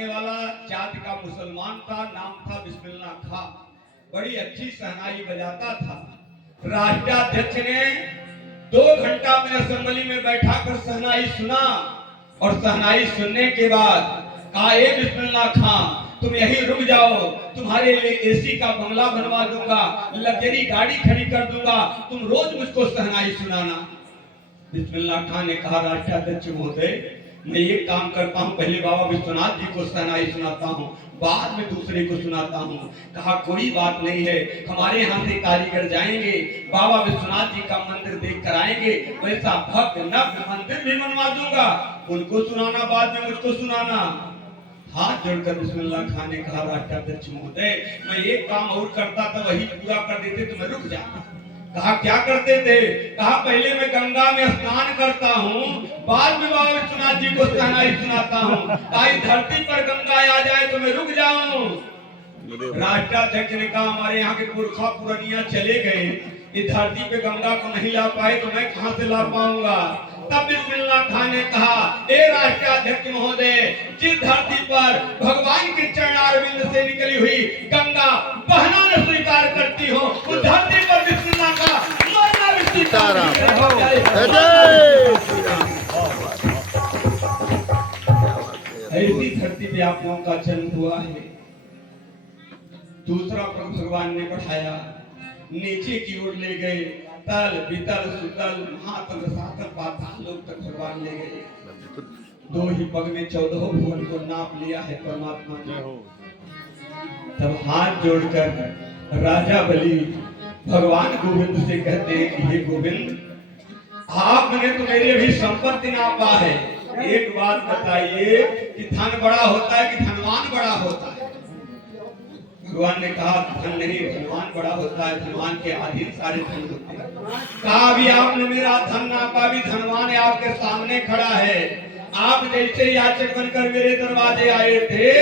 वाला जाति का मुसलमान था, नाम था बिस्मिल्लाह खां। बड़ी अच्छी शहनाई बजाता था। राष्ट्राध्यक्ष ने 2 घंटा में असेंबली में बैठा कर शहनाई सुना और शहनाई सुनने के बाद कहा, ए बिस्मिल्लाह खां, तुम यहीं रुक जाओ, तुम्हारे लिए एसी का बंगला बनवा दूंगा, लग्जरी गाड़ी खड़ी कर दूंगा, तुम रोज मुझको शहनाई सुनाना। बिस्मिल्लाह खां ने कहा, राष्ट्राध्यक्ष महोदय, मैं एक काम करता हूँ, पहले बाबा विश्वनाथ जी को शहनाई सुनाता हूँ, बाद में दूसरे को सुनाता हूँ। कहा, कोई बात नहीं है, हमारे यहाँ से कारीगर जाएंगे, बाबा विश्वनाथ जी का मंदिर देख कर आएंगे, वैसा भव्य नव्य मंदिर भी बनवा दूंगा, उनको सुनाना, बाद में मुझको सुनाना। हाथ जोड़कर बिस्मिल्लाह खां ने कहा, राष्ट्राध्यक्ष महोदय, मैं एक काम और करता था, वही पूरा कर देते तो मैं रुक जाता। कहा, क्या करते थे? कहा, पहले मैं गंगा में स्नान करता हूँ, बाद में बाबा विश्वनाथ जी को शहनाई सुनाता हूँ, ताकि धरती पर गंगा आ जाए तो मैं रुक जाऊं। राष्ट्राध्यक्ष ने कहा, हमारे यहाँ के पुरखा पुरनिया चले गए, इस धरती पे गंगा को नहीं ला पाए तो मैं कहां से ला पाऊंगा। तब बिस्मिल्लाह खां ने कहा, ए राष्ट्राध्यक्ष महोदय, जिस धरती पर भगवान के चरणारविंद से निकली हुई गंगा बहना न स्वीकार करती हो, उस धरती पर बिस्मिल्लाह का मरना भी स्वीकार ऐसी धरती पे आप लोगों का जन्म हुआ है। दूसरा पग भगवान ने बढ़ाया, नीचे की ओर ले गए, तल वितल सुतल महातल रसातल पाताल लोक तक भगवान ले गए। 2 ही पग में 14 भुवन को नाप लिया है परमात्मा ने। तब हाथ जोड़कर राजा बलि भगवान गोविंद से कहते हैं कि हे गोविंद, आपने तो मेरी अभी संपत्ति नापा है, एक बात बताइए कि धन बड़ा होता है कि धनवान बड़ा होता है? भगवान ने कहा, धन नहीं, धनवान बड़ा होता है, धनवान के अधीन सारे धन होते हैं। कहा, भी आपने मेरा धन नापा, भी धनवान है आपके सामने खड़ा है, आप जैसे याचक बनकर मेरे दरवाजे आए थे,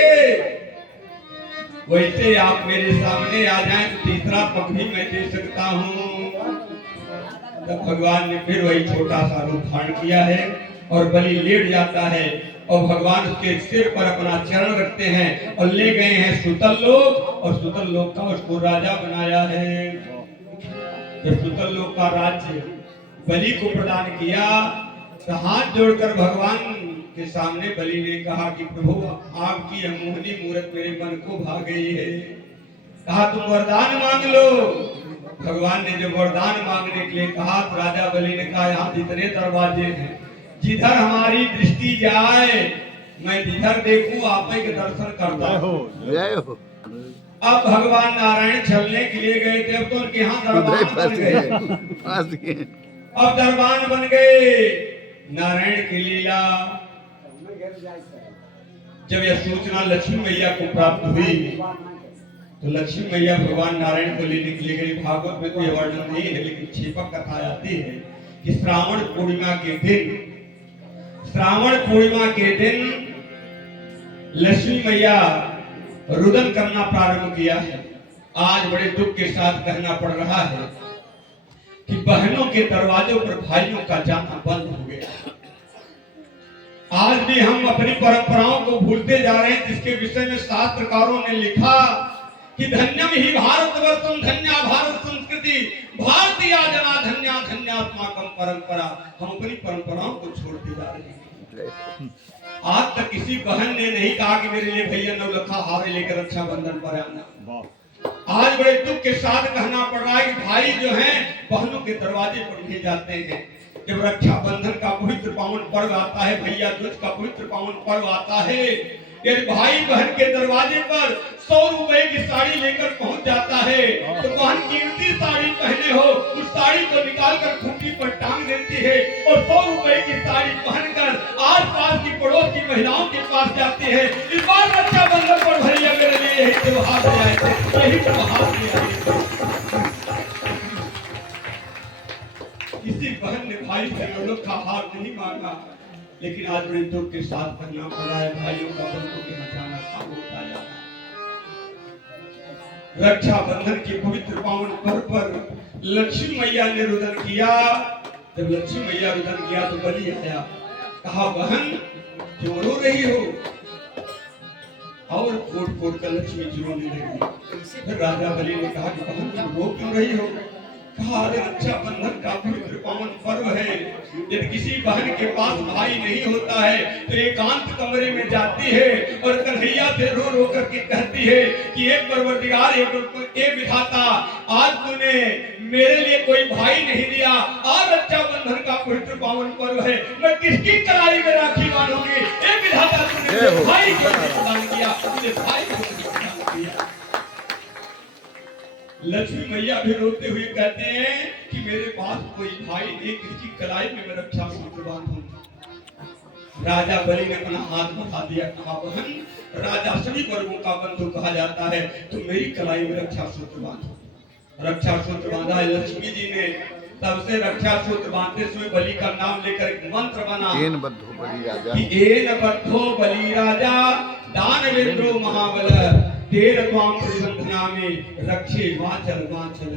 वैसे आप मेरे सामने आ जाएं तो तीसरा पग भी मैं दे सकता हूँ। तब भगवान ने फिर वही छोटा सा रूप धारण किया है और बलि लेट जाता है और भगवान उसके सिर पर अपना चरण रखते हैं और ले गए हैं सुतल लोक, और सुतल लोक का उसको राजा बनाया है। जब सुतल लोक का राज्य बलि को प्रदान किया तो हाथ जोड़कर भगवान के सामने बलि ने कहा कि प्रभु, आपकी यह मोहनी मूरत मेरे मन को भा गई है। कहा, तुम वरदान मांग लो। भगवान ने जब वरदान मांगने के लिए कहा तो राजा बलि ने कहा, यहाँ जितने दरवाजे हैं, जिधर हमारी दृष्टि जाए मैं जिधर देखूं आप ही के दर्शन करता हूं। अब भगवान नारायण चलने के लिए गए थे, अब तो उनके यहाँ दरबान बन गए। अब दरबान बन गए। नारायण की लीला जब यह सूचना लक्ष्मी मैया को प्राप्त हुई तो लक्ष्मी मैया भगवान नारायण को लेने के लिए गई। भागवत में तो यह वर्णन नहीं है, लेकिन छिपक कथा आती है कि श्रावण पूर्णिमा के दिन लक्ष्मी मैया रुदन करना प्रारंभ किया है। आज बड़े दुख के साथ कहना पड़ रहा है कि बहनों के दरवाजों पर भाइयों का जाना बंद हो गया। आज भी हम अपनी परंपराओं को भूलते जा रहे हैं, जिसके विषय में शास्त्रकारों ने लिखा कि धन्यम ही भारतवर्षम, धन्या भारत संस्कृति, भारतीय जना धन्या धन्यात्माकम परंपरा। हम अपनी परंपराओं को छोड़ते जा रहे हैं। आज तक किसी बहन ने नहीं कहा कि मेरे लिए भैया नवलखा हारे लेकर रक्षाबंधन पर आना। आज बड़े दुख के साथ कहना पड़ रहा है कि भाई जो हैं बहनों के दरवाजे पर नहीं जाते हैं। जब रक्षाबंधन का पवित्र पावन पर्व आता है, भैया दूज का पवित्र पावन पर्व आता है, यदि भाई बहन के दरवाजे पर 100 रुपए की साड़ी लेकर पहुंच जाता है तो बहन कीमती साड़ी पहने हो उस साड़ी को निकाल कर खूंटी पर टांग देती है और 100 रुपए की साड़ी पहनकर आस-पास की पड़ोस की महिलाओं के पास जाती है। इस बार रक्षाबंधन पर भैया मेरे लिए यही त्योहार ले आए थे, यही त्योहार ले आए थे। किसी बहन ने भाई से नवलखा हार नहीं मांगा, लेकिन आज बड़े दुख के साथ कहना पड़ा है भाइयों का बंधुओं के यहाँ जाना काम होता जाना। रक्षाबंधन की पवित्र पावन पर्व पर लक्ष्मी मैया ने रुदन किया। जब लक्ष्मी मैया रुदन किया तो बलि आया। कहा, बहन क्यों रो रही हो? और फूट फूट कर लक्ष्मी जी रोने लगी। फिर राजा बलि ने कहा कि बहन तुम रो क्यों रही हो? कहा अरे रक्षाबंधन का पवित्र पावन पर्व है। यदि किसी बहन के पास भाई नहीं होता है तो एकांत कमरे में जाती है और कन्हैया से रो रो करके कहती है कि एक परवरदिगार एक विधाता, आज तूने मेरे लिए कोई भाई नहीं दिया, आज रक्षाबंधन का पवित्र पावन पर्व है, मैं किसकी कलाई में राखी बांधूंगी? एक विधाता तूने भाई को प्रदान किया, तूने भाई को प्रदान किया। लक्ष्मी मैया भी रोते हुए कहते हैं कि मेरे पास कोई भाई नहीं, किसकी कलाई में मैं रक्षा सूत्र बांधूं। राजा बलि ने अपना हाथ बढ़ा दिया, कहा बहन राजा सभी वर्गों का बंधु कहा जाता है, तो मेरी कलाई में रक्षा सूत्र बांधो। रक्षा सूत्र बांधा है लक्ष्मी जी ने। तब से रक्षा सूत्र बांधते समय बलि का नाम लेकर एक मंत्र बना, एन बद्धो बलि राजा, कि एन बद्धो बलि राजा दानवेंद्रो महाबल तेर त्वाम प्रतिबंधना में रक्षे वाचल वाचल।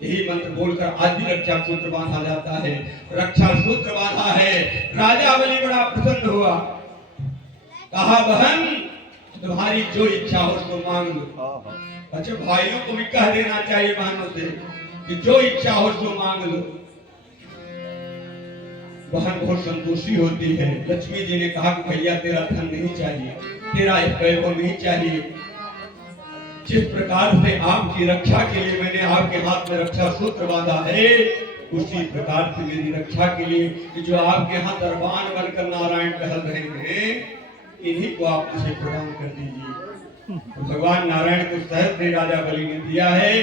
यही मंत्र बोलकर आज भी रक्षा सूत्र बांधा जाता है। रक्षा सूत्र बांधा है। राजा बलि बड़ा प्रसन्न हुआ, कहा बहन तुम्हारी जो इच्छा हो उसको मांग लो। अच्छा भाइयों को भी कह देना चाहिए बहनों से कि जो इच्छा हो उसको मांग लो। बहन बहुत संतोषी होती है। लक्ष्मी जी ने कहा कि भैया तेरा धन नहीं चाहिए, तेरा वैभव नहीं चाहिए, जिस प्रकार से आपकी रक्षा के लिए मैंने आपके हाथ में रक्षा सूत्र बांधा है, उसी प्रकार से मेरी रक्षा के लिए कि जो आपके यहाँ दरबान बनकर नारायण टहल रहे हैं, इन्हीं को आप मुझे प्रदान कर दीजिए। तो भगवान नारायण को सहस्त्र राजा बलि ने दिया है।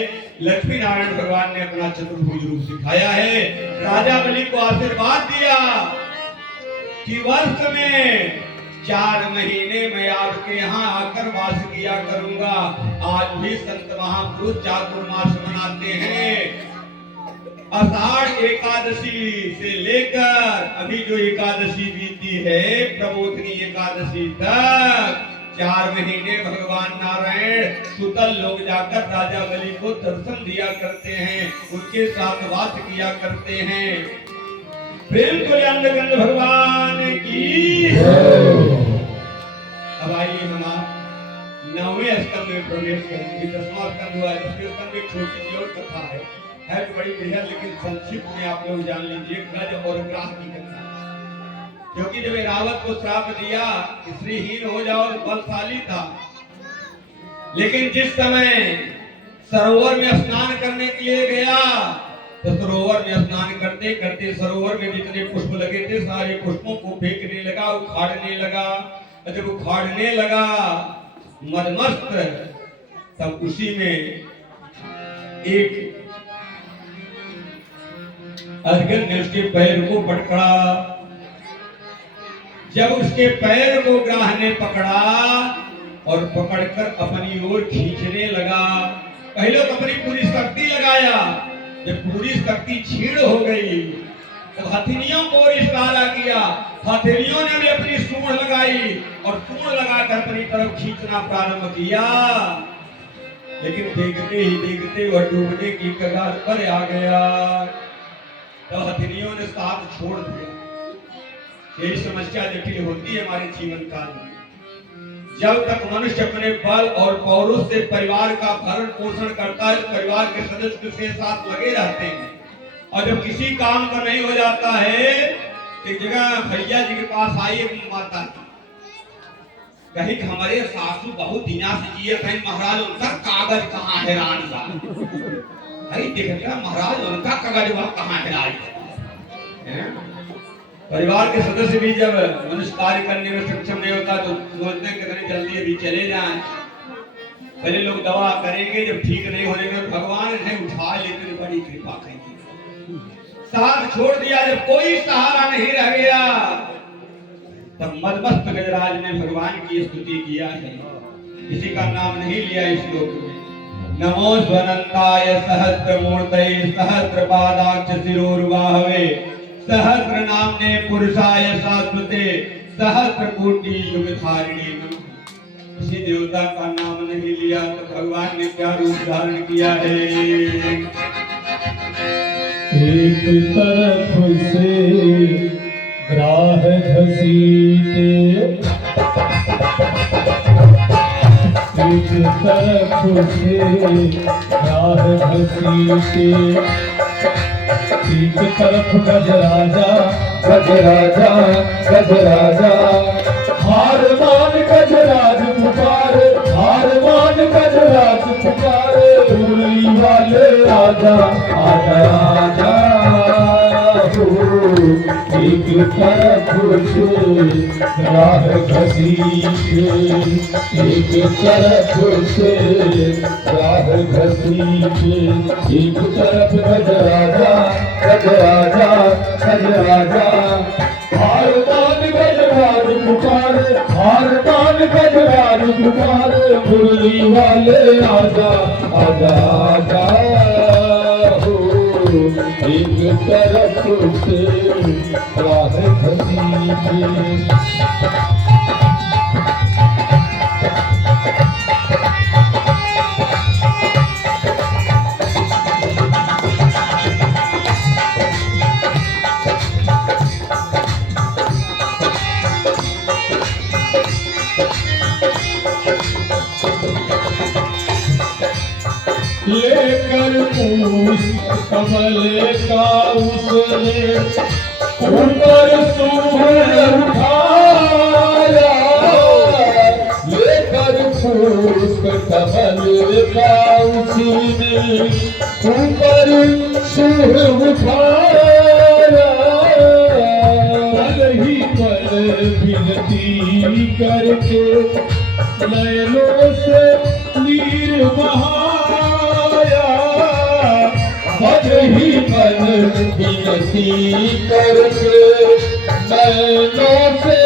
लक्ष्मी नारायण भगवान ने अपना चतुर्भुज रूप सिखाया है। राजा बलि को आशीर्वाद दिया कि वर्ष में 4 महीने में आपके यहाँ आकर वास किया करूंगा। आज भी संत महापुरुष चातुर्मास मनाते हैं। आषाढ़ एकादशी से लेकर अभी जो एकादशी बीती है प्रबोधनी एकादशी तक 4 महीने भगवान नारायण सुतल लोग जाकर राजा बलि को दर्शन दिया करते हैं, उनके साथ वास किया करते हैं। प्रेम को अंधगंध भगवान की। अब आइए हम 9वें स्कंद में प्रवेश करेंगे। 10वां स्कंद हुआ है, 10वें स्कंद में छोटी सी और कथा है बड़ी बढ़िया, लेकिन संक्षिप्त में आप लोग जान लीजिए गज और ग्राह की कथा। क्योंकि जब रावत को श्राप दिया कि श्रीहीन हो जाओ, बलशाली था, लेकिन जिस समय सरोवर में स्नान करने के लिए गया तो सरोवर में स्नान करते करते सरोवर में जितने पुष्प लगे थे सारे पुष्पों को फेंकने लगा, उखाड़ने लगा। जब उखाड़ने लगा मदमस्त, तब उसी में एक अजगर ने उसके पैर को पकड़ा। जब उसके पैर को ग्राह ने पकड़ा और पकड़कर अपनी ओर खींचने लगा, पहले तो अपनी पूरी शक्ति लगाया, जब पूरी शक्ति छीड़ हो गई तो हथेलियों को इशारा किया, हथेलियों ने भी अपनी सूंड लगाई और सूंड लगाकर अपनी तरफ खींचना प्रारंभ किया। लेकिन देखते ही देखते वह डूबने की कगार पर आ गया, तो हथेलियों ने साथ छोड़ दिया। यही समस्या जटिल होती है हमारे जीवन काल में। जब तक मनुष्य अपने बल और पौरुष से परिवार का भरण पोषण करता है, परिवार के सदस्य के साथ लगे रहते हैं, और जब किसी काम का नहीं हो जाता है, एक जगह भैया जी के पास आई एक माता, कही कि हमारे सासू बहुत दिना से जिए, कहीं महाराज उनका कागज कहाँ है? रानसा अरे देखा महाराज उनका कागज वहां कहाँ है? परिवार के सदस्य भी जब मनुष्य कार्य करने में सक्षम नहीं होता तो सोचते हैं कितनी जल्दी अभी चले जाएं। पहले लोग दवा करेंगे, जब ठीक नहीं होने में भगवान ने उठा लेकर बड़ी कृपा करेंगे, साथ छोड़ दिया। जब कोई सहारा नहीं रह गया तब मदमस्त गजराज ने भगवान की स्तुति किया है। किसी का नाम नहीं लिया इस श्लोक में। नमो स्वनंताय सहस्रमूर्तये सहस्रपादाक्ष शिरोर्बाहवे सहस्र नामने पुरुषाय शाश्वते सहस्र कोटि युग धारिणे। किसी देवता का नाम नहीं लिया तो भगवान ने क्या रूप धारण किया है? एक तरफ से ग्राह घसीटे एक तरफ से राह घसीटे, एक तरफ गजराजा गजराजा गजराजा, हार मान गजराज पुकारे, हार मान गजराज पुकारे, मुरली वाले आजा आजा आजा हो। एक तरफ से राह घसीटे, एक तरफ से राह घसीटे, एक तरफ गजराजा गजराजा गजराजा, हार मान गजराज पुकारे, हार मान गजराज पुकारे, मुरली वाले आजा आजा आजा हो। एक तरफ से राह घसीटे, लेकर पुष्प कमल का उसने ऊपर सूर्य उठाया, लेकर पुष्प कमल का उसने ऊपर सूर्य उठाया, पल ही पल विनती करके नयनों से नीर बहाया, पल ही पल विनती करके नयनों से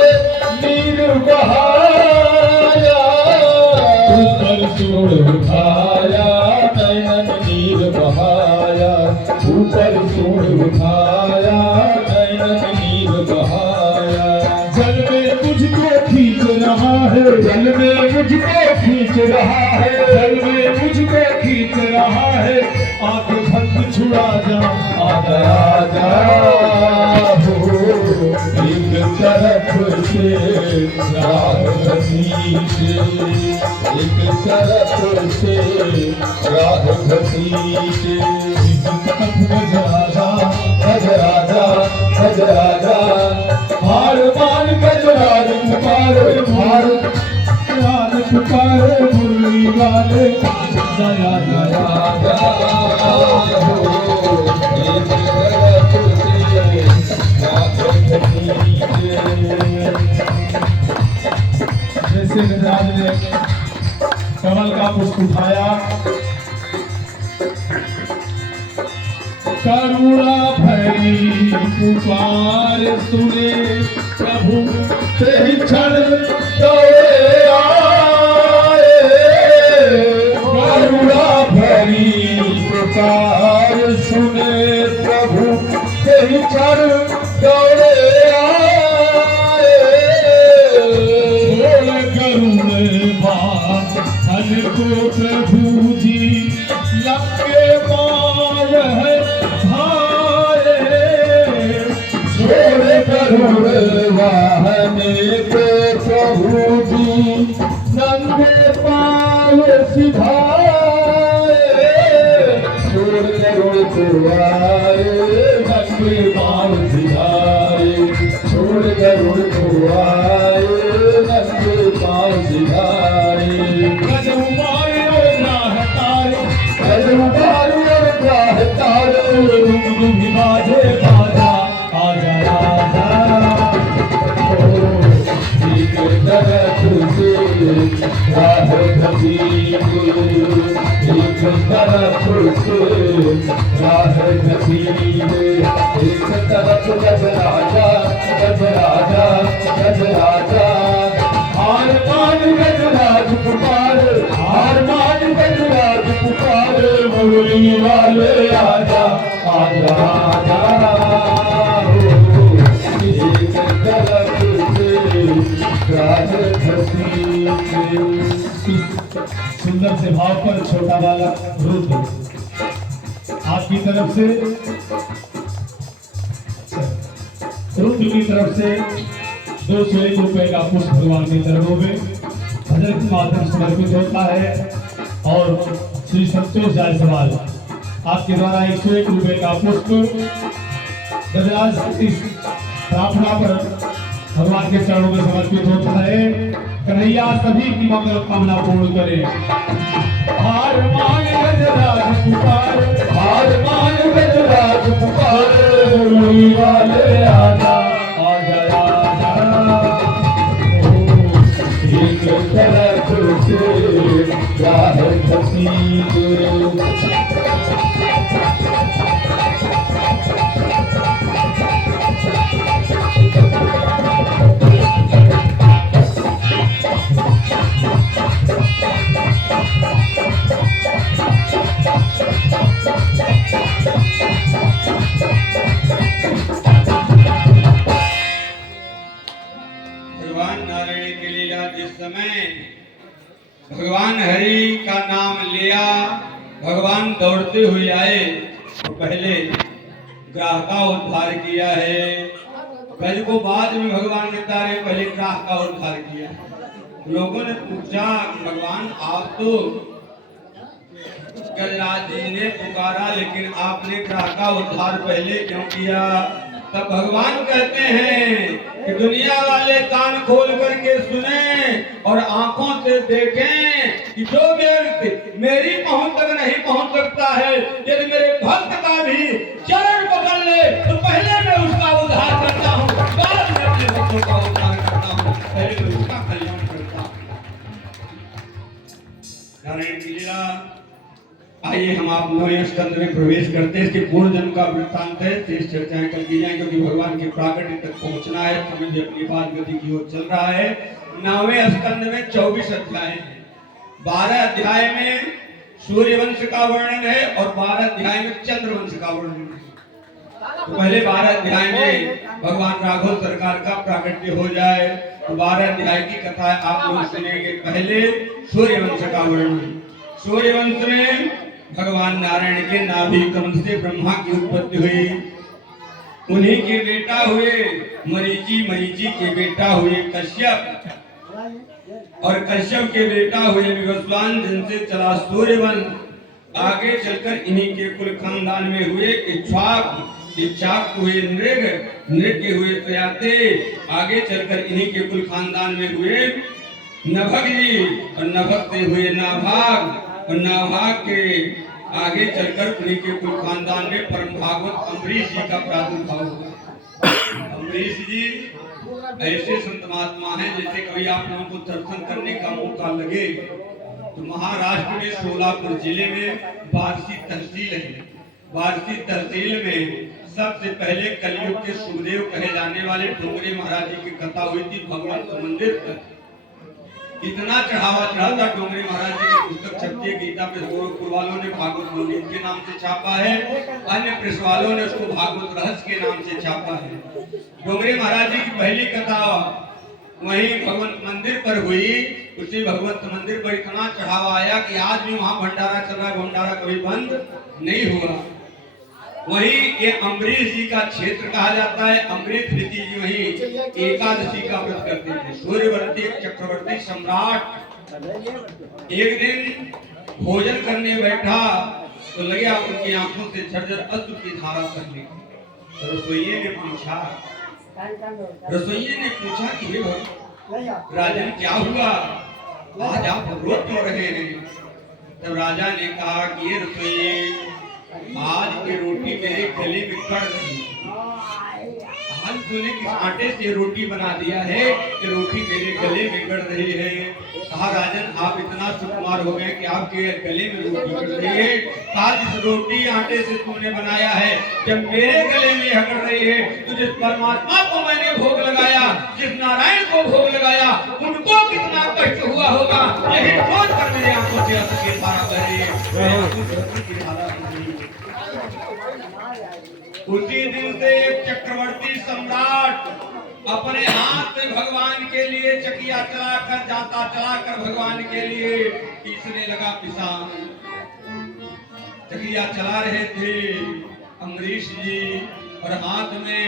नीर बहाया, ऊपर सूर्य उठाया नयन नीर बहाया, ऊपर सूर्य उठाया नयन नीर बहाया, जल में मुझको खींच रहा है, जल में मुझको खींच रहा है, जल में मुझको खींच रहा है, आंख बंद छुड़ा जा आजा आजा हो। एक तरफ से राह घसीटे, एक तरफ से राह घसीटे, एक तरफ गजराजा गजराजा गजराजा, हार मान गजराज पुकारे, हार मान पुकारे, मुरली वाले दया दया दया हो। एक तरफ से राह घसीटे, जैसे गजराज ने कमल का पुष्प उठाया, करुणा भरी पुकार सुने प्रभु ते क्षण दौड़े आए, करुणा भरी पुकार सुने प्रभु ते क्षण दौड़े आए, बोल करुण बाधन को प्रभु जी लगे पार है भाए, छोड़ करुण वाहने को प्रभु जी नंगे पाव सिधाए, छोड़ करुण को आए नंगे पाव सिधाए, छोड़ करुण को आए नंगे पाव सिधाए, गजब मारे और राह तारे, गजब मारे और राह तारे, रुम रुम बाजे बाजा आजा आजा हो। एक तरफ से राह घसीटे, एक तरफ से राह घसीटे, एक तरफ गजराजा गजराजा गजराजा, हार मान गजराज पुकारे, हार मान गजराज पुकारे, मुरली वाले आजा आजा आजा हो। एक तरफ से राह घसीटे, सुंदर से भाव पर छोटा वाला रुद्र आपकी तरफ से, रुद्र की तरफ से 201 रुपए का पुष्प भगवान के चरणों में भजन के माध्यम से समर्पित होता है। और श्री संतोष जायसवाल आपके द्वारा 101 रुपए का पुष्प गजराज इस प्रार्थना पर भगवान के चरणों में समर्पित होता है। कन्हैया सभी की मंगल कामना पूर्ण करे। हार मान गजराज पुकार, हार मान गजराज पुकार, रुई वाले आजा आजा आजा, एक तरफ से राह फकीर। भगवान नारायण की लीला जिस समय भगवान हरि का नाम लिया, भगवान दौड़ते हुए आए तो पहले ग्राह का उद्धार किया है। पहले को बाद में भगवान ने तारे, पहले ग्राह का उद्धार किया। लोगों ने पूछा भगवान आप तो गजराज जी ने पुकारा लेकिन आपने ग्राह का उद्धार पहले क्यों किया? तब भगवान कहते हैं कि दुनिया वाले कान खोल करके सुने और आंखों से देखें कि जो व्यक्ति मेरी पहुंच तक नहीं पहुंच सकता है, यदि मेरे भक्त का भी चरण पकड़ ले तो पहले मैं उसका उद्धार करता हूँ, बाद में अपने भक्तों का उद्धार करता हूँ, पहले मैं उसका कल्याण करता हूँ। नारायण की लीला। आइए हम आप 9वें स्कंद में प्रवेश करते हैं। इसके पूर्व जन्म का वृत्तांत है, शेष चर्चाएं कल की जाएं क्योंकि भगवान के प्राकट्य तक पहुंचना है, समय भी अपनी बात गति की ओर चल रहा है। 9वें स्कंद में 24 अध्याय हैं। 12 अध्याय में सूर्य वंश का वर्णन है और 12 अध्याय में चंद्र वंश का वर्णन है। तो पहले 12 अध्याय में भगवान राघव सरकार का प्राकट्य हो जाए तो 12 अध्याय की कथा आप लोग सुनेंगे। पहले सूर्य वंश का वर्णन। सूर्य वंश में भगवान नारायण के नाभि कमल से ब्रह्मा की उत्पत्ति हुई, उन्हीं के बेटा हुए मरीचि, मरीचि के बेटा हुए कश्यप और कश्यप के बेटा हुए विवस्वान, जिनसे चला सूर्यवंश। आगे चलकर इन्हीं के कुल खानदान में हुए इक्ष्वाक, इक्ष्वाक हुए नृग, नृग के हुए सयाते। आगे चलकर इन्हीं के कुल खानदान में हुए नभग जी और नभग से हुए नाभाग और नाभाग के आगे चलकर उन्हीं के कुल खानदान में परम भागवत अम्बरीश जी का प्रादुर्भाव हुआ। अम्बरीश जी ऐसे संत महात्मा हैं, जैसे कभी आप लोगों को दर्शन करने का मौका लगे तो महाराष्ट्र में सोलापुर जिले में वारसी तहसील है। वारसी तहसील में सबसे पहले कलयुग के सुखदेव कहे जाने वाले डोंगरे महाराज जी की कथा हुई थी भगवंत मंदिर पर। इतना चढ़ावा चढ़ा था डोंगरे महाराज जी की पुस्तक छपी है गीता पे। गोरखपुर वालों ने भागवत नवनीत के नाम से छापा है, अन्य प्रेस वालों ने उसको भागवत रहस्य के नाम से छापा है। डोंगरे महाराज जी की पहली कथा वहीं भगवंत मंदिर पर हुई। उसी भगवंत मंदिर पर इतना चढ़ावा आया कि आज भी वहां भंडारा चल रहा है, भंडारा कभी बंद नहीं हुआ। वहीं ये अम्बरीश जी का क्षेत्र कहा जाता है। अम्बरीश ऋषि जी वहीं एकादशी का व्रत करते थे। सूर्यवर्ती चक्रवर्ती सम्राट एक दिन भोजन करने बैठा तो लगे उनकी आंखों से झरझर अश्रु की धारा करने। रसोइये ने पूछा कि हे राजन क्या हुआ, आज आप रो क्यों रहे हैं? तब राजा ने कहा कि ये रसोइये, आज की रोटी मेरे गले में कड़ रही है। आज तूने किस आटे से रोटी बना दिया है कि रोटी मेरे गले में गड़ रही है? कहा राजन आप इतना सुकुमार हो गए कि आपके गले में रोटी गड़ रही है। कहा जिस रोटी आटे से तुमने बनाया है जब मेरे गले में गड़ रही है, तो जिस परमात्मा को मैंने भोग लगाया, जिस नारायण को भोग लगाया, उनको कितना कष्ट हुआ होगा, यही सोच कर मेरे आंखों से आंसू की धारा बह रही है। उसी दिन से एक चक्रवर्ती सम्राट अपने हाथ से भगवान के लिए चकिया चलाकर जाता, चलाकर भगवान के लिए पीसने लगा। पिसा चकिया चला रहे थे अम्बरीश जी और हाथ में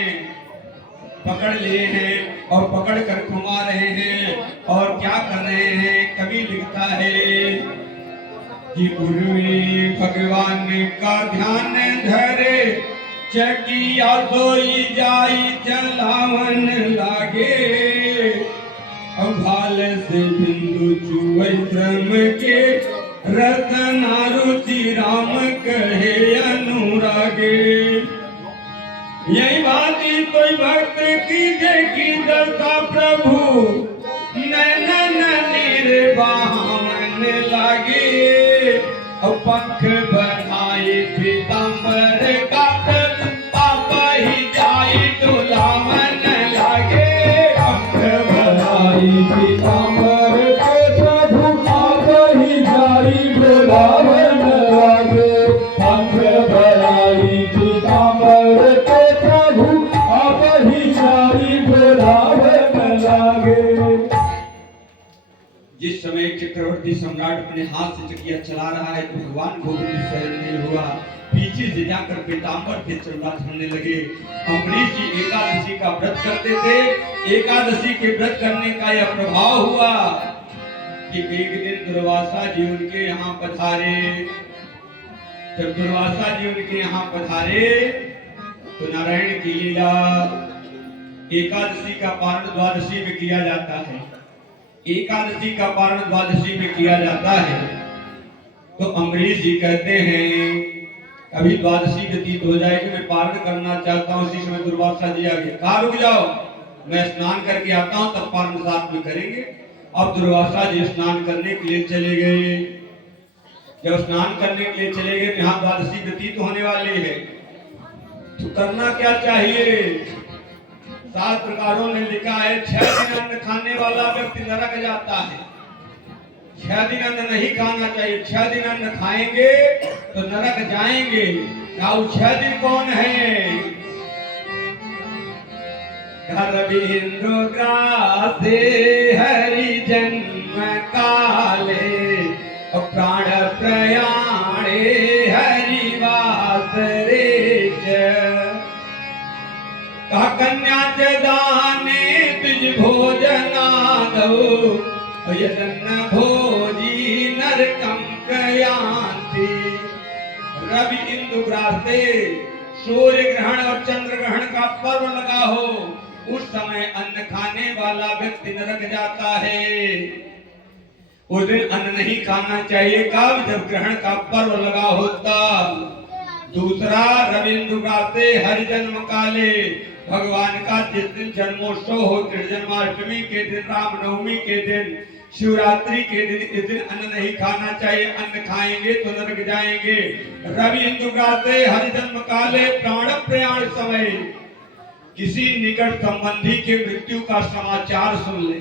पकड़ लिए हैं और पकड़ कर घुमा रहे हैं और क्या कर रहे हैं। कवि लिखता है कि उर्मी भगवान का ध्यान धरे, चकिया सोई जाई चलावन लागे। भाल से बिंदु चुए श्रम के, रतना रुचि राम कहे अनुरागे। यही बाती कोई भक्त की देखी दर्शा प्रभु, नैनन निर्वाहन लागे। पंख बनाए पीताम्बर का, आप ही जाई डुलावन लागे। पंख बनाई पीताम्बर के प्रभु, आप ही जाई डुलावन लागे। पंख बनाई पीताम्बर के प्रभु, आप ही जाई डुलावन लागे। जिस समय चक्रवर्ती सम्राट अपने हाथ से चकिया चला रहा है तो भगवान गोविंद शरण में हुआ, पीछे से जाकर पीताम्बर के चरणा धरने लगे। अम्बरीश जी एकादशी का व्रत करते थे। एकादशी के व्रत करने का यह प्रभाव हुआ कि एक दिन दुर्वासा जी उनके यहाँ पधारे। जब दुर्वासा जी उनके यहाँ पधारे तो नारायण की लीला एकादशी का पारण द्वादशी में किया जाता है। एकादशी का पारण द्वादशी में किया जाता है। तो अम्बरीश जी कहते हैं अभी द्वादशी व्यतीत हो जाएगी, मैं पारण करना चाहता हूँ। इसी समय दुर्वासा जी आ गए, कहा रुक जाओ, मैं स्नान करके आता हूँ तब पारण साथ में करेंगे। अब दुर्वासा जी स्नान करने के लिए चले गए। जब स्नान करने के लिए चले गए, यहाँ द्वादशी व्यतीत होने वाली है, तो करना क्या चाहिए। शास्त्रकारों ने लिखा है 6 दिन अन्न खाने वाला व्यक्ति नरक जाता है। 6 दिन अन्न नहीं खाना चाहिए। 6 दिन अन्न खाएंगे तो नरक जाएंगे। और 6 दिन कौन है। रविंद्र ग्रासे हरि जन्म काले, प्राण प्रयाणे हरिवास रे। कन्या च दाने तुझ भोजना दो, यजन भोजी नरकम कयांति। रवि इंदु ग्रासे, सूर्य ग्रहण और चंद्र ग्रहण का पर्व लगा हो, उस समय अन्न खाने वाला व्यक्ति नरक जाता है। उस दिन अन्न नहीं खाना चाहिए। कब? जब ग्रहण का पर्व लगा होता। दूसरा, रविंद्र गाते हरि जन्म काले, भगवान का जिस दिन जन्मोत्सव हो, जन्माष्टमी के दिन, रामनवमी के दिन, शिवरात्रि के दिन, इस दिन अन्न नहीं खाना चाहिए। अन्न खाएंगे तो नरक जाएंगे। रवि इंदु गाते हरि जन्म काले, प्राण प्रयाण समय, किसी निकट संबंधी के मृत्यु का समाचार सुन ले,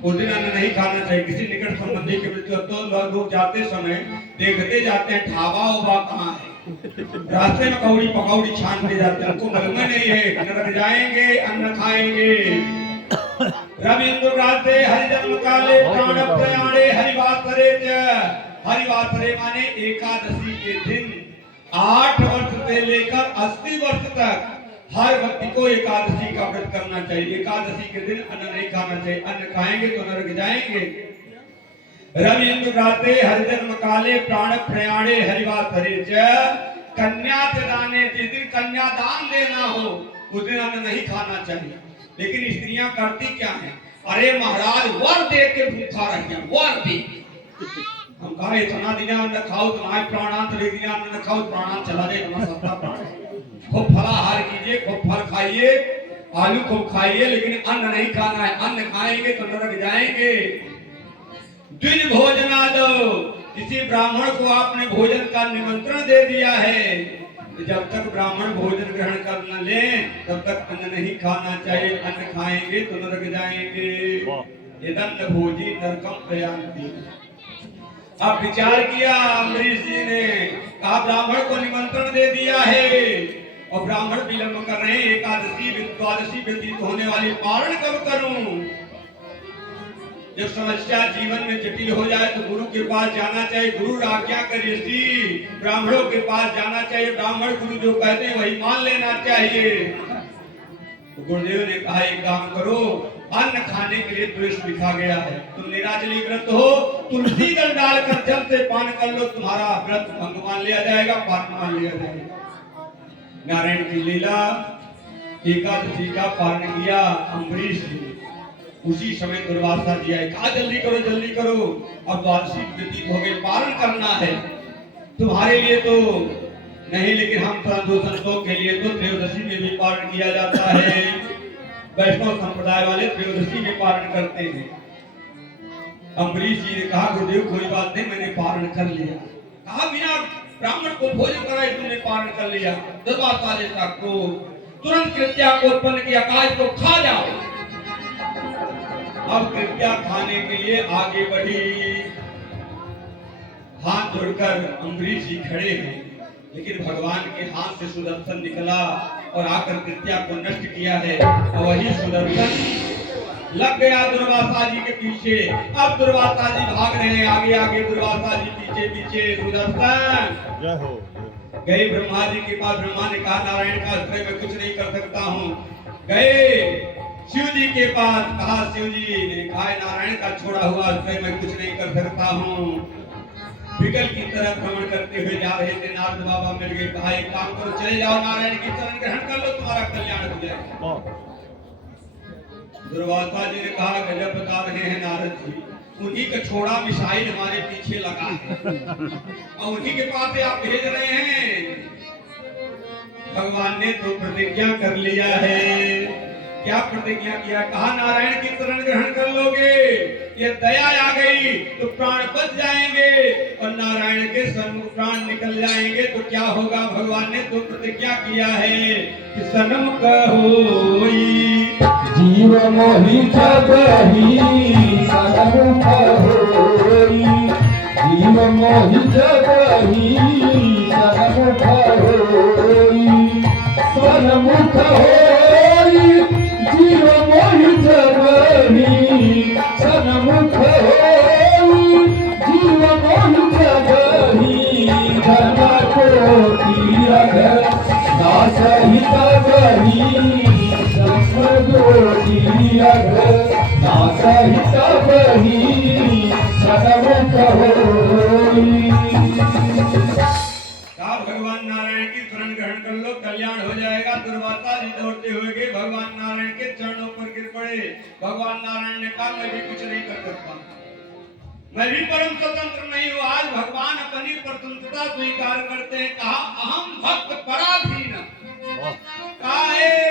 उस दिन अन्न नहीं खाना चाहिए। किसी निकट संबंधी के मृत्यु, तो लोग जाते समय देखते जाते हैं ढाबा उबा कहाँ है, रास्ते में कौड़ी पकौड़ी छानते जाते हैं, उनको मालूम नहीं है, नरक जाएंगे, अन्न खाएंगे। रवि इंदु गाते हरि जन्म काले, प्राण प्रयाणे हरिवासरे च। हरिवासरे माने एकादशी के दिन 8 वर्ष से लेकर 80 वर्ष तक हर व्यक्ति को एकादशी का व्रत करना चाहिए। एकादशी के दिन अन्न नहीं खाना चाहिए। अन्न खाएंगे तो नरक जाएंगे। रवि इंदु गाते हरि जन्म काले, प्राण प्रयाणे हरिवासरे च। कन्या च दाने, जिस दिन कन्या दान देना हो उस दिन अन्न नहीं खाना चाहिए। लेकिन स्त्रियां करती क्या है, अरे महाराज वर दे के भूखा रह गया, वर दे। हम कहा इतना दिन अन्न खाओ तुम्हारे प्राणांत ले दिया, अन्न खाओ प्राणांत चला जाए, तुम्हारा सस्ता प्राण है। खूब फलाहार कीजिए, खूब फल खाइए, आलू खूब खाइए, लेकिन अन्न नहीं खाना है। अन्न खाएंगे तो नरक जाएंगे। द्विज भोजना दो, किसी ब्राह्मण को आपने भोजन का निमंत्रण दे दिया है, तो जब तक ब्राह्मण भोजन ग्रहण कर न ले तब तक अन्न नहीं खाना चाहिए। अन्न खाएंगे तो नरक जाएंगे। यदन्न भोजी नरकम प्रयान्ति। अब विचार किया अम्बरीश जी ने, कहा ब्राह्मण को निमंत्रण दे दिया है और ब्राह्मण विलंब कर रहे हैं। एकादशी द्वादशी व्यतीत होने वाली, पारण कब करूं। जब समस्या जीवन में जटिल हो जाए तो गुरु के पास जाना चाहिए। गुरु आज्ञा करे, ब्राह्मणों के पास जाना चाहिए। ब्राह्मण गुरु जो कहते हैं वही मान लेना चाहिए। गुरुदेव ने कहा एक काम करो, अन्न खाने के लिए द्वेष लिखा गया है, तुम निराजली व्रत हो, तुलसी दल डालकर जल से पान कर लो, तुम्हारा व्रत भंग मान लिया जाएगा, पाप मान लिया जाएगा। नारायण की लीला, एकादशी का पारण किया अम्बरीश जी। उसी समय दुर्वासा जी आए, कहा जल्दी करो, अब द्वादशी व्यतीत हो गई, पारण करना है तुम्हारे लिए तो नहीं, लेकिन हम साधु संतों के लिए तो त्रयोदशी में भी पारण किया जाता है। वैष्णव संप्रदाय वाले त्रयोदशी में पारण करते हैं। अम्बरीश जी ने कहा गुरुदेव कोई बात नहीं, मैंने पारण कर लिया। कहा बिना ब्राह्मण को भोजन कराए तुमने पारण कर लिया। दुर्वासा जी का क्रोध, तुरंत कृत्या को उत्पन्न किया, कहा इसको खा जाओ। अब कृत्या खाने के लिए आगे बढ़ी, हाथ जोड़कर अम्बरीश जी खड़े हैं, लेकिन भगवान के हाथ से सुदर्शन निकला और आकर कृत्या को नष्ट किया है। और वही सुदर्शन लग गया दुर्वासा जी के पीछे। अब दुर्वासा जी भाग रहे हैं, आगे आगे दुर्वासा जी पीछे पीछे। सुदर्शन गए ब्रह्मा जी के पास, ब्रह्मा ने कहा नारायण का आश्रय में कुछ नहीं कर सकता हूँ। गए शिव जी के पास, कहा शिव जी ने कहा नारायण का छोड़ा हुआ आश्रय में कुछ नहीं कर सकता हूँ। विकल की तरफ भ्रमण करते हुए जा रहे थे, नारद बाबा मिल गए, कहा एक काम करो चले जाओ, नारायण की चरण ग्रहण कर लो, तुम्हारा कल्याण हो जाएगा। दुर्वासा जी ने कहा गजब बता रहे हैं नारद जी, उन्हीं का छोड़ा मिसाइल हमारे पीछे लगा है और उन्हीं के पास आप भेज रहे हैं। भगवान ने तो प्रतिज्ञा कर लिया है। क्या प्रतिज्ञा किया? कहा नारायण की शरण ग्रहण कर लोगे, ये दया आ गई तो प्राण बच जाएंगे और नारायण के सन्मुख प्राण निकल जाएंगे तो क्या होगा? भगवान ने तो प्रतिज्ञा किया है कि सन्मुख होई जीव मोहि जगहि सन्मुख होई, जीव मोहि जगहि सन्मुख होई, सन्मुख होई जीव मोहि जगहि सन्मुख होई, जीव मोहि जगहि धन कोटि अघर दासहित गहि जोड़ी अघर दासहित गहि सन्मुख होई। भगवान नारायण की शरण ग्रहण कर लो, कल्याण हो जाएगा। दुर्वासा जी दौड़ते हुए गए, भगवान नारायण के चरणों पर गिर पड़े। भगवान नारायण ने कहा मैं भी कुछ नहीं कर सकता, मैं भी परम स्वतंत्र नहीं हूँ। आज भगवान अपनी स्वतंत्रता स्वीकार करते हैं। कहा अहम भक्त पराधीन, कहा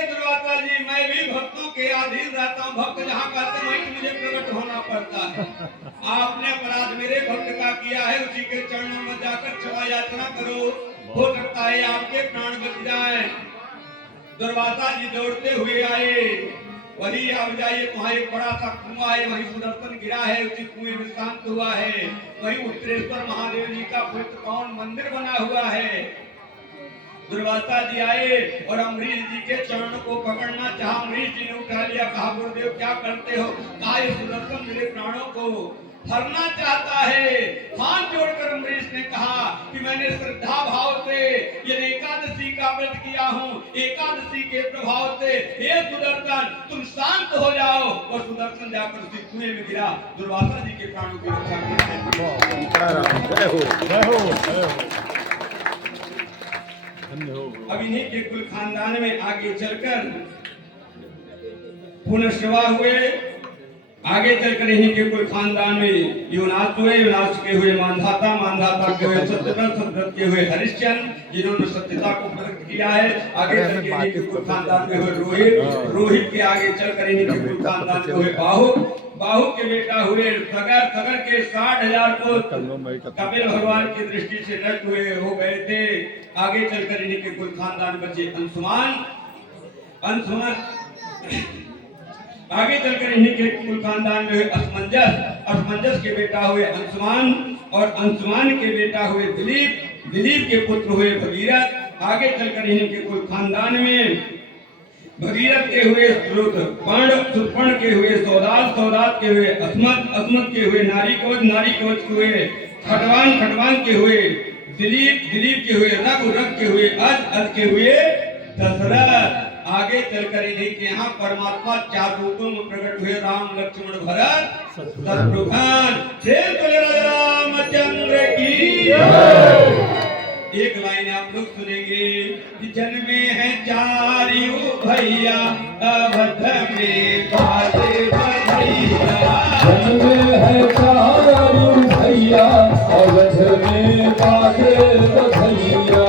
दुर्वासा जी मैं भी भक्तों के अधीन रहता हूँ। भक्त जहाँ कहते हैं वहीं मुझे प्रकट होना पड़ता है। आपने अपराध मेरे भक्त का किया है, उसी के चरणों में जाकर क्षमा याचना करो, हो सकता है आपके प्राण बच जाए। दुर्वासा जी दौड़ते हुए आए, वही आप जाइए वहाँ एक बड़ा सा कुआं है, वही सुदर्शन गिरा है, उसी कुएं में शांत हुआ है। वही उत्तरेश्वर महादेव जी का पवित्र पावन मंदिर बना हुआ है। दुर्वासा जी आए और अम्बरीश जी के चरण को पकड़ना चाहा, अम्बरीश जी ने उठा लिया। कहा गुरुदेव क्या करते हो? कहा ये सुदर्शन मेरे प्राणों को हरना चाहता है। हाथ जोड़कर अम्बरीश ने कहा कि मैंने श्रद्धा भाव से ये एकादशी का व्रत किया हूँ, एकादशी के प्रभाव से हे सुदर्शन तुम शांत हो जाओ। और सुदर्शन जाकर उसी कुएं में गिरा। दुर्वासा जी के प्राणों की रक्षा करते। अब इन्हीं के कुल खानदान में आगे चलकर पुनर्सेवा हुए, आगे चलकर इन्हीं के कुल खानदान में युवनाथ हुए, युवनाथ के हुए मानधाता, मानधाता के हुए सत्यव्रत, सत्यव्रत के हुए हरिश्चंद्र, जिन्होंने सत्यता को प्रकट किया है। आगे चलकर इन्हीं के कुल खानदान में हुए रोहित, रोहित के आगे चलकर इन्हीं के कुल खानदान में हुए बाहु, बाहु के बेटा हुए सगर, सगर के 60,000 पुत्र कपिल भगवान की दृष्टि से नष्ट हुए हो गए थे। आगे चलकर इन्हीं के कुल खानदान बचे अंशुमान, अंशुमान आगे चलकर इन्हीं के कुल खानदान में हुए असमंजस, असमंजस के बेटा हुए अंशुमान और अंशुमान के बेटा हुए दिलीप, दिलीप के पुत्र हुए भगीरथ। आगे चलकर इन्हीं के कुल खानदान में भगीरथ के हुए पर्ण, सुपर्ण के हुए सौदात, सौदात के हुए अस्मत, अस्मत के हुए नारी कवच, नारी कवच के हुए खटवान, खटवान के हुए दिलीप, दिलीप के हुए रघु, रघु के हुए अज, अज के हुए दशरथ। आगे चलकर इन्हीं के यहाँ परमात्मा 4 रूपों में प्रकट हुए, राम लक्ष्मण भरत शत्रुघ्न। जय बोले राजा रामचंद्र की। एक लाइन आप लोग सुनेंगे। जन्मे हैं 4 भैया अवध में बाजे बधैया। जन्मे हैं 4 भैया अवध में बाजे बधैया।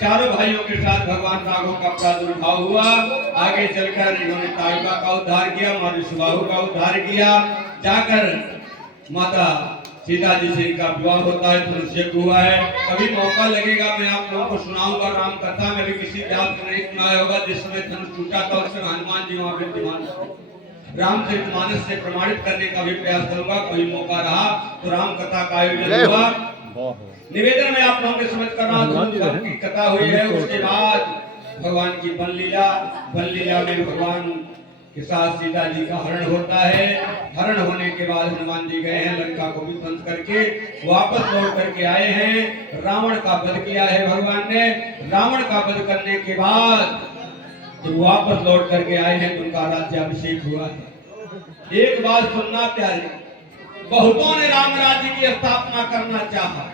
चारों भाइयों के साथ भगवान राघव का प्रादुर्भाव हुआ। आगे चलकर इन्होंने ताड़का का उद्धार किया, माता सुबाहु का उद्धार किया। जाकर माता सीता जी से इनका विवाह होता है, धनुष्य हुआ है। कभी मौका लगेगा मैं आप लोगों को सुनाऊंगा राम कथा में भी, किसी व्यास ने नहीं सुनाया होगा। जिस समय धनुष टूटा था उस समय हनुमान जी वहां विद्यमान रामचरितमानस से प्रमाणित करने का भी प्रयास करूंगा। कोई मौका रहा तो राम कथा का आयोजन हुआ। निवेदन में आप लोगों के समझ कर रहा हूं की कथा हुई है। उसके बाद भगवान की वन लीला में भगवान के साथ सीता जी का हरण होता है। हरण होने के बाद हनुमान जी गए हैं लंका को भी ध्वंस करके वापस लौट करके आए हैं। रावण का वध किया है भगवान ने। रावण का वध करने के बाद जब वापस लौट करके आए हैं तो उनका राज्याभिषेक हुआ है। एक बात सुनना प्यारे, बहुतों ने राम राज्य की स्थापना करना चाहा।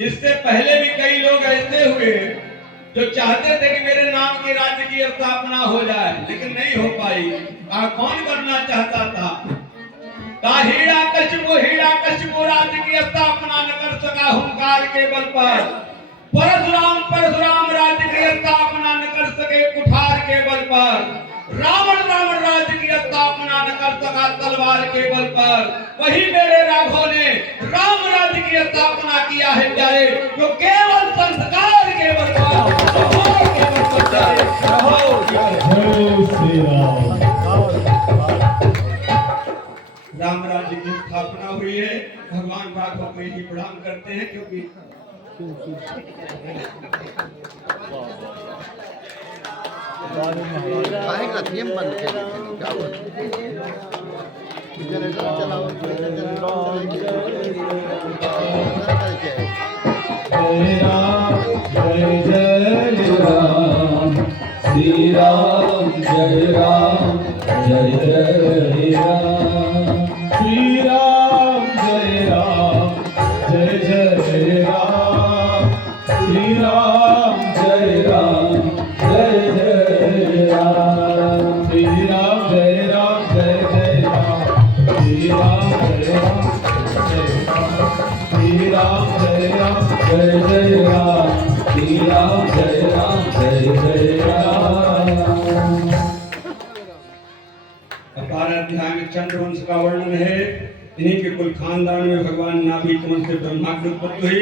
इससे पहले भी कई लोग ऐसे हुए जो चाहते थे कि मेरे नाम के राज्य की स्थापना हो जाए, लेकिन नहीं हो पाई। कौन करना चाहता था? हिरण्यकशिपु राज्य की स्थापना न कर सका हुंकार के बल पर। परशुराम राज्य की स्थापना न कर सके कुठार के बल पर। रावण राज्य की स्थापना न कर सका तलवार के बल पर। वही मेरे राघव ने राम राज्य की स्थापना किया है प्यारे, जो केवल संस्कार के बल पर। राम राज्य की स्थापना हुई है। भगवान राघव को ही प्रणाम करते हैं, क्योंकि जय जय राम श्री राम जय राम जय जय राम श्री राम जय राम जय जय राम श्री राम जय राम जय जय राम श्री राम जय राम जय जय राम श्री राम जय राम श्री राम जय राम जय जय राम श्री राम जय राम जय जय राम। अपार अध्याय में चंद्रवंश का वर्णन है। इन्हीं के कुल खानदान में भगवान नाभि कमल से ब्रह्मा की उत्पत्ति हुई।